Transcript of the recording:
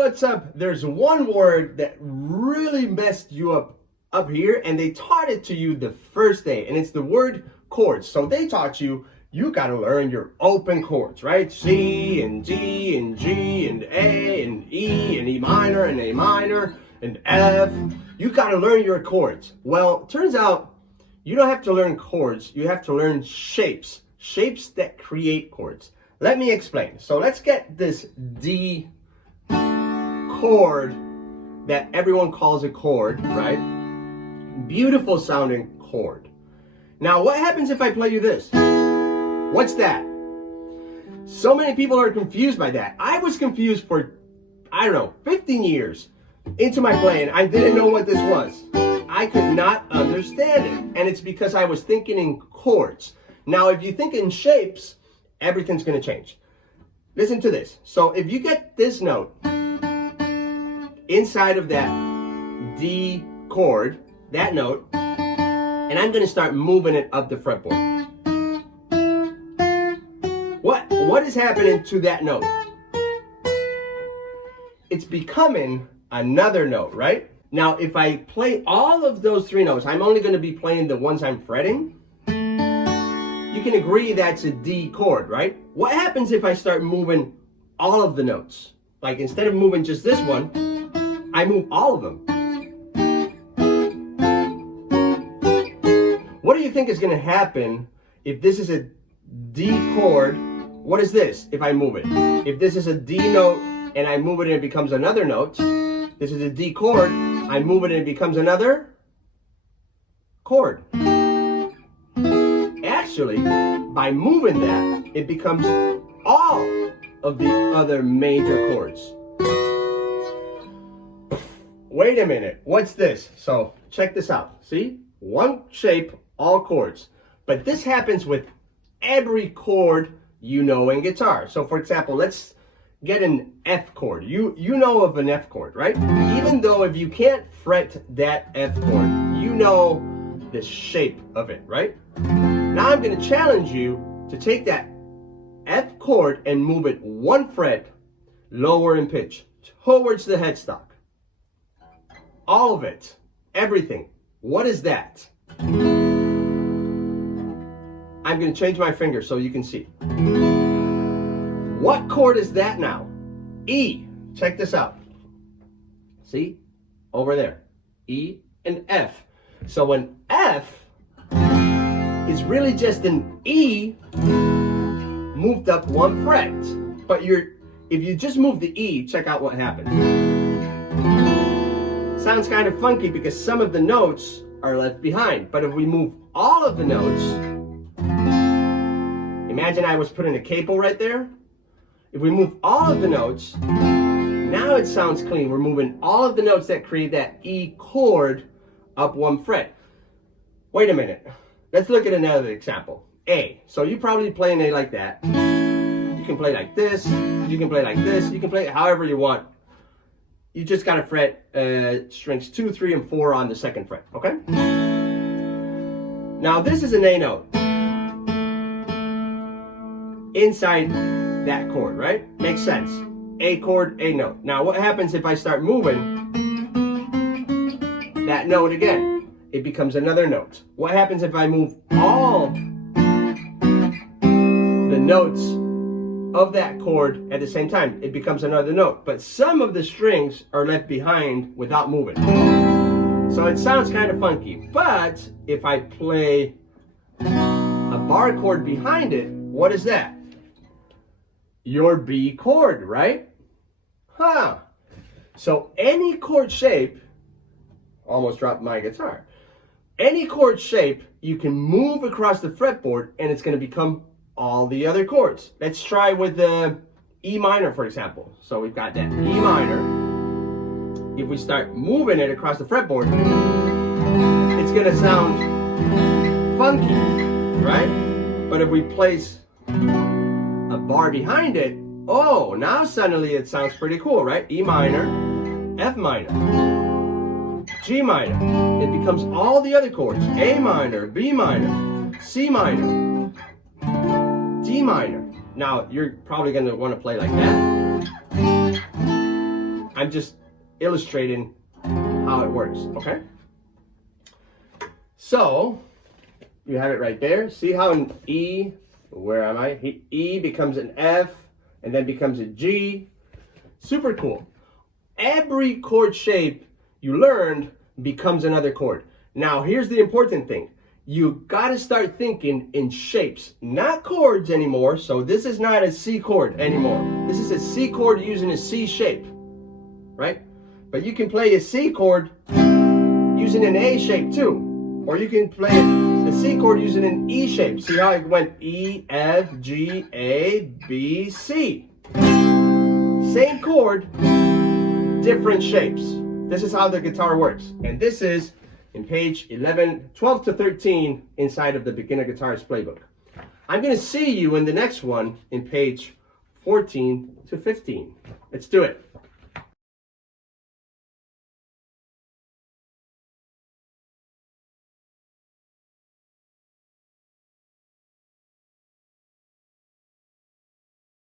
what's up? There's one word that really messed you up here, and they taught it to you the first day, and it's the word chords. So they taught you gotta learn your open chords, right? C and G and G and A and E and E minor and A minor and F. You gotta learn your chords. Well, turns out you don't have to learn chords, you have to learn shapes. Shapes that create chords. Let me explain. So let's get this D chord that everyone calls a chord, right? Beautiful sounding chord. Now, what happens if I play you this? What's that? So many people are confused by that. I was confused for, I don't know, 15 years into my playing. I didn't know what this was. I could not understand it. And it's because I was thinking in chords. Now, if you think in shapes, everything's going to change. Listen to this. So if you get this note inside of that D chord, that note, and I'm going to start moving it up the fretboard. What is happening to that note? It's becoming another note, right? Now, if I play all of those three notes, I'm only going to be playing the ones I'm fretting. You can agree that's a D chord, right? What happens if I start moving all of the notes? Like, instead of moving just this one, I move all of them. What do you think is going to happen if this is a D chord? What is this if I move it? If this is a D note and I move it and it becomes another note, this is a D chord, I move it and it becomes another chord. Actually, by moving that, it becomes all of the other major chords. Wait a minute, what's this? So check this out. See? One shape, all chords. But this happens with every chord you know in guitar. So for example, let's get an F chord. You know of an F chord, right? Even though if you can't fret that F chord, you know the shape of it, right? Now I'm going to challenge you to take that F chord and move it one fret lower in pitch towards the headstock. All of it, everything. What is that? I'm going to change my finger so you can see. What chord is that now? E. Check this out. See? Over there. E and F. So when F is really just an E moved up one fret. But if you just move the E, check out what happens. Sounds kind of funky because some of the notes are left behind. But if we move all of the notes, imagine I was putting a capo right there. If we move all of the notes, now it sounds clean. We're moving all of the notes that create that E chord up one fret. Wait a minute. Let's look at another example. A. So you probably play an A like that. You can play like this. You can play like this. You can play it however you want. You just got to fret strings 2, 3, and 4 on the second fret, okay? Now this is an A note. Inside that chord, right? Makes sense. A chord, A note. Now what happens if I start moving that note again? It becomes another note. What happens if I move all the notes of that chord at the same time? It becomes another note. But some of the strings are left behind without moving. So it sounds kind of funky. But if I play a bar chord behind it, what is that? Your B chord, right? Huh. So any chord shape, almost dropped my guitar. Any chord shape, you can move across the fretboard and it's going to become all the other chords. Let's try with the E minor, for example. So we've got that E minor. If we start moving it across the fretboard, it's going to sound funky, right? But if we place a bar behind it, oh, now suddenly it sounds pretty cool, right? E minor, F minor, G minor. It becomes all the other chords. A minor, B minor, C minor, D minor. Now, you're probably going to want to play like that. I'm just illustrating how it works, okay? So, you have it right there. See how an E, where am I? E becomes an F, and then becomes a G. Super cool. Every chord shape you learned becomes another chord. Now, here's the important thing. You gotta start thinking in shapes, not chords anymore. So this is not a C chord anymore. This is a C chord using a C shape, right? But you can play a C chord using an A shape too. Or you can play a C chord using an E shape. See how it went E, F, G, A, B, C. Same chord, different shapes. This is how the guitar works. And this is in page 12 to 13 inside of the Beginner Guitarist Playbook. I'm going to see you in the next one in page 14 to 15. Let's do it.